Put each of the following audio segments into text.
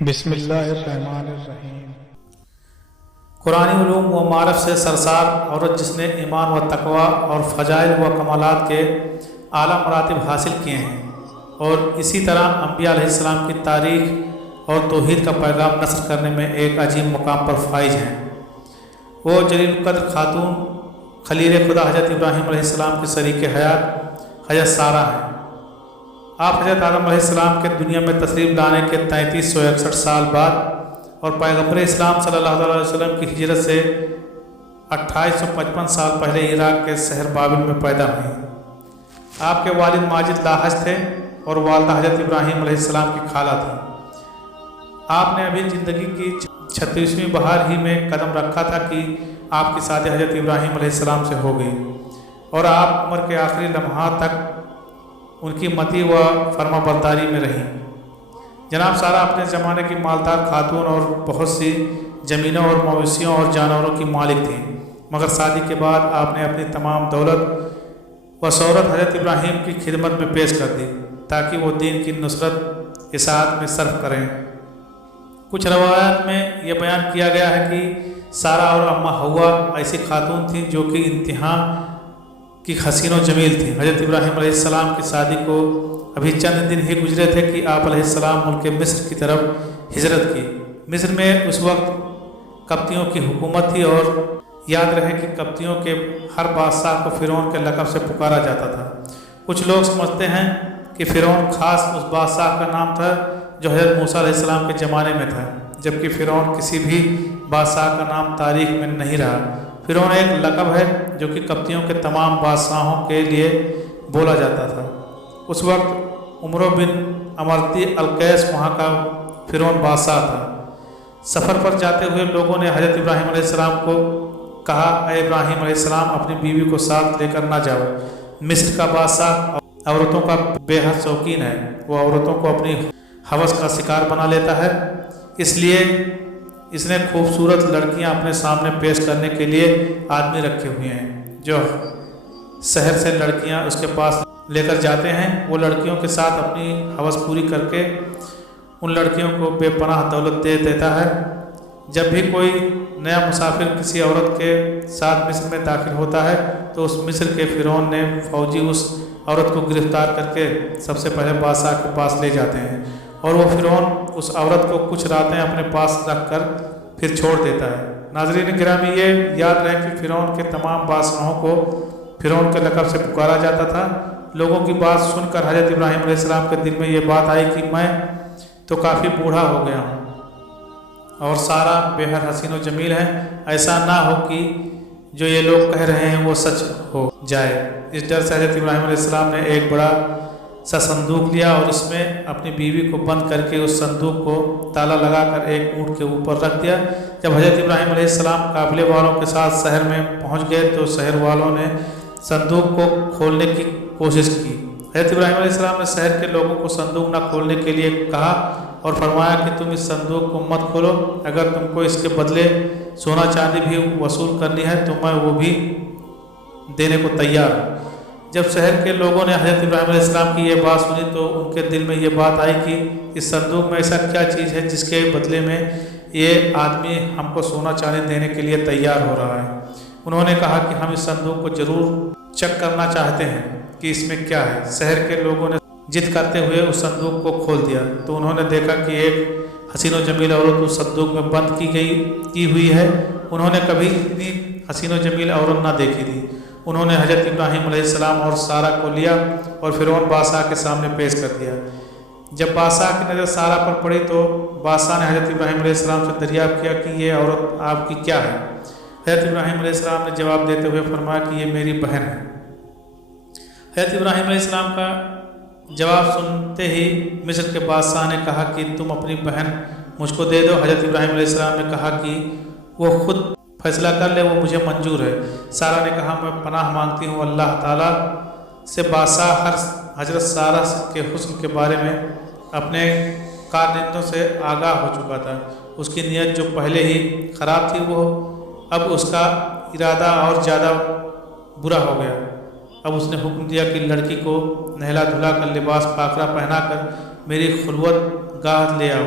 بسم اللہ الرحمن الرحیم۔ قرآنی علوم و معارف سے سرشار عورت جس نے ایمان و تقوی اور فضائل و کمالات کے اعلیٰ مراتب حاصل کیے ہیں اور اسی طرح انبیاء علیہ السلام کی تاریخ اور توحید کا پیغام نشر کرنے میں ایک عظیم مقام پر فائز ہیں، وہ جلیل القدر خاتون خلیل خدا حضرت ابراہیم علیہ السلام کی شریک حیات حضرت سارہ ہیں۔ آپ حضرت آدم علیہ السلام کے دنیا میں تشریف لانے کے 3361 سال بعد اور پیغمبر اسلام صلی اللہ علیہ وسلم کی ہجرت سے 2855 سال پہلے عراق کے شہر بابل میں پیدا ہوئی۔ آپ کے والد ماجد لاحج تھے اور والدہ حضرت ابراہیم علیہ السلام کی خالہ تھی۔ آپ نے ابھی زندگی کی 36ویں بہار ہی میں قدم رکھا تھا کہ آپ کی شادی حضرت ابراہیم علیہ السلام سے ہو گئی اور آپ عمر کے آخری لمحات تک ان کی مطیع و فرما برداری میں رہیں۔ جناب سارہ اپنے زمانے کی مالدار خاتون اور بہت سی زمینوں اور مویشیوں اور جانوروں کی مالک تھیں، مگر شادی کے بعد آپ نے اپنی تمام دولت و شہرت حضرت ابراہیم کی خدمت میں پیش کر دی تاکہ وہ دین کی نصرت اطاعت میں صرف کریں۔ کچھ روایات میں یہ بیان کیا گیا ہے کہ سارہ اور اماں حوا ایسی خاتون تھیں جو کہ انتہا کی حسین و جمیل تھی۔ حضرت ابراہیم علیہ السلام کی شادی کو ابھی چند دن ہی گزرے تھے کہ آپ علیہ السلام ملک مصر کی طرف ہجرت کی۔ مصر میں اس وقت قبطیوں کی حکومت تھی اور یاد رہے کہ قبطیوں کے ہر بادشاہ کو فرعون کے لقب سے پکارا جاتا تھا۔ کچھ لوگ سمجھتے ہیں کہ فرعون خاص اس بادشاہ کا نام تھا جو حضرت موسیٰ علیہ السلام کے زمانے میں تھا، جبکہ فرعون کسی بھی بادشاہ کا نام تاریخ میں نہیں رہا۔ فرعون ایک لقب ہے جو کہ قبطیوں کے تمام بادشاہوں کے لیے بولا جاتا تھا۔ اس وقت عمرو بن امرتی القیس وہاں کا فرعون بادشاہ تھا۔ سفر پر جاتے ہوئے لوگوں نے حضرت ابراہیم علیہ السلام کو کہا، اے ابراہیم علیہ السلام اپنی بیوی کو ساتھ لے کر نہ جاؤ، مصر کا بادشاہ عورتوں کا بے حد شوقین ہے، وہ عورتوں کو اپنی ہوس کا شکار بنا لیتا ہے، اس لیے اس نے خوبصورت لڑکیاں اپنے سامنے پیش کرنے کے لیے آدمی رکھے ہوئے ہیں جو شہر سے لڑکیاں اس کے پاس لے کر جاتے ہیں۔ وہ لڑکیوں کے ساتھ اپنی ہوس پوری کر کے ان لڑکیوں کو بے پناہ دولت دے دیتا ہے۔ جب بھی کوئی نیا مسافر کسی عورت کے ساتھ مصر میں داخل ہوتا ہے تو اس مصر کے فرعون نے فوجی اس عورت کو گرفتار کر کے سب سے پہلے بادشاہ کے پاس لے جاتے ہیں اور وہ فرعون اس عورت کو کچھ راتیں اپنے پاس رکھ کر پھر چھوڑ دیتا ہے۔ ناظرین گرامی، یہ یاد رہے کہ فرعون کے تمام بادشاہوں کو فرعون کے لقب سے پکارا جاتا تھا۔ لوگوں کی بات سن کر حضرت ابراہیم علیہ السلام کے دل میں یہ بات آئی کہ میں تو کافی بوڑھا ہو گیا ہوں اور سارہ بے حد حسین و جمیل ہے، ایسا نہ ہو کہ جو یہ لوگ کہہ رہے ہیں وہ سچ ہو جائے۔ اس ڈر سے حضرت ابراہیم علیہ السلام نے ایک بڑا سا صندوق لیا اور اس میں اپنی بیوی کو بند کر کے اس صندوق کو تالا لگا کر ایک اونٹ کے اوپر رکھ دیا۔ جب حضرت ابراہیم علیہ السلام قافلے والوں کے ساتھ شہر میں پہنچ گئے تو شہر والوں نے صندوق کو کھولنے کی کوشش کی۔ حضرت ابراہیم علیہ السلام نے شہر کے لوگوں کو صندوق نہ کھولنے کے لیے کہا اور فرمایا کہ تم اس صندوق کو مت کھولو، اگر تم کو اس کے بدلے سونا چاندی بھی وصول کرنی ہے تو میں وہ بھی دینے کو تیار ہوں۔ جب شہر کے لوگوں نے حضرت ابراہیم علیہ السلام کی یہ بات سنی تو ان کے دل میں یہ بات آئی کہ اس صندوق میں ایسا کیا چیز ہے جس کے بدلے میں یہ آدمی ہم کو سونا چاندی دینے کے لیے تیار ہو رہا ہے۔ انہوں نے کہا کہ ہم اس صندوق کو ضرور چیک کرنا چاہتے ہیں کہ اس میں کیا ہے۔ شہر کے لوگوں نے ضد کرتے ہوئے اس صندوق کو کھول دیا تو انہوں نے دیکھا کہ ایک حسین و جمیل عورت اس صندوق میں بند کی ہوئی ہے۔ انہوں نے کبھی اتنی حسین و جمیل عورت نہ دیکھی تھی۔ انہوں نے حضرت ابراہیم علیہ السلام اور سارہ کو لیا اور فرعون بادشاہ کے سامنے پیش کر دیا۔ جب بادشاہ کی نظر سارہ پر پڑی تو بادشاہ نے حضرت ابراہیم علیہ السلام سے دریافت کیا کہ یہ عورت آپ کی کیا ہے؟ حضرت ابراہیم علیہ السلام نے جواب دیتے ہوئے فرمایا کہ یہ میری بہن ہے۔ حضرت ابراہیم علیہ السلام کا جواب سنتے ہی مصر کے بادشاہ نے کہا کہ تم اپنی بہن مجھ کو دے دو۔ حضرت ابراہیم علیہ السلام نے کہا کہ وہ خود فیصلہ کر لے، وہ مجھے منظور ہے۔ سارہ نے کہا میں پناہ مانگتی ہوں اللہ تعالیٰ سے، بادشاہ حضرت سارہ کے حسن کے بارے میں اپنے کارناموں سے آگاہ ہو چکا تھا۔ اس کی نیت جو پہلے ہی خراب تھی وہ اب اس کا ارادہ اور زیادہ برا ہو گیا۔ اب اس نے حکم دیا کہ لڑکی کو نہلا دھلا کر لباس پاکرا پہنا کر میری خلوت گاہ لے آؤ۔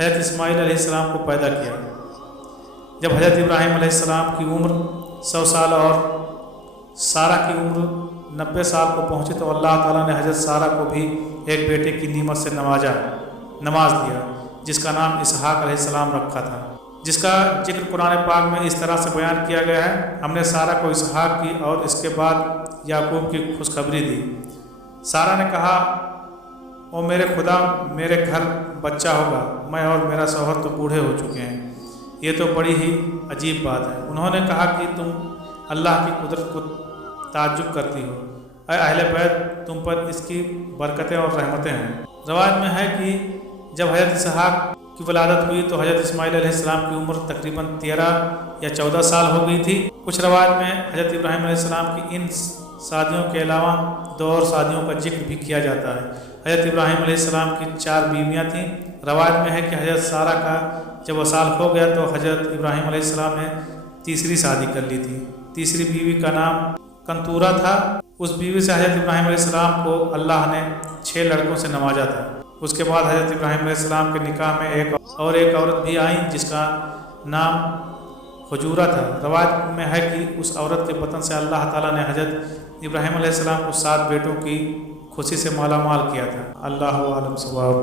حضرت اسماعیل علیہ السلام کو پیدا کیا۔ جب حضرت ابراہیم علیہ السلام کی عمر 100 سال اور سارہ کی عمر 90 سال کو پہنچی تو اللہ تعالیٰ نے حضرت سارہ کو بھی ایک بیٹے کی نعمت سے نواز دیا، جس کا نام اسحاق علیہ السلام رکھا تھا، جس کا ذکر قرآن پاک میں اس طرح سے بیان کیا گیا ہے: ہم نے سارہ کو اسحاق کی اور اس کے بعد یعقوب کی خوشخبری دی۔ سارہ نے کہا: او میرے خدا، میرے گھر بچہ ہوگا، میں اور میرا شوہر تو بوڑھے ہو چکے ہیں، یہ تو بڑی ہی عجیب بات ہے۔ انہوں نے کہا کہ تم اللہ کی قدرت کو تعجب کرتی ہو، اے اہل بیت، تم پر اس کی برکتیں اور رحمتیں ہیں۔ روایت میں ہے کہ جب حضرت اسحاق کی ولادت ہوئی تو حضرت اسماعیل علیہ السلام کی عمر تقریباً 13 یا 14 سال ہو گئی تھی۔ کچھ روایت میں حضرت ابراہیم علیہ السلام کی ان شادیوں کے علاوہ 2 اور شادیوں کا ذکر بھی کیا جاتا ہے۔ حضرت ابراہیم علیہ السلام کی 4 بیویاں تھیں۔ روایت میں ہے کہ حضرت سارہ کا جب وصال ہو گیا تو حضرت ابراہیم علیہ السلام نے تیسری شادی کر لی تھی۔ تیسری بیوی کا نام کنتورہ تھا۔ اس بیوی سے حضرت ابراہیم علیہ السلام کو اللہ نے 6 لڑکوں سے نوازا تھا۔ اس کے بعد حضرت ابراہیم علیہ السلام کے نکاح میں ایک عورت بھی آئی جس کا نام حجورہ تھا۔ روایت میں ہے کہ اس عورت کے بطن سے اللہ تعالیٰ نے حضرت ابراہیم علیہ السلام کو 7 بیٹوں کی خوشی سے مالا مال کیا تھا۔ اللہ عالم ثواب۔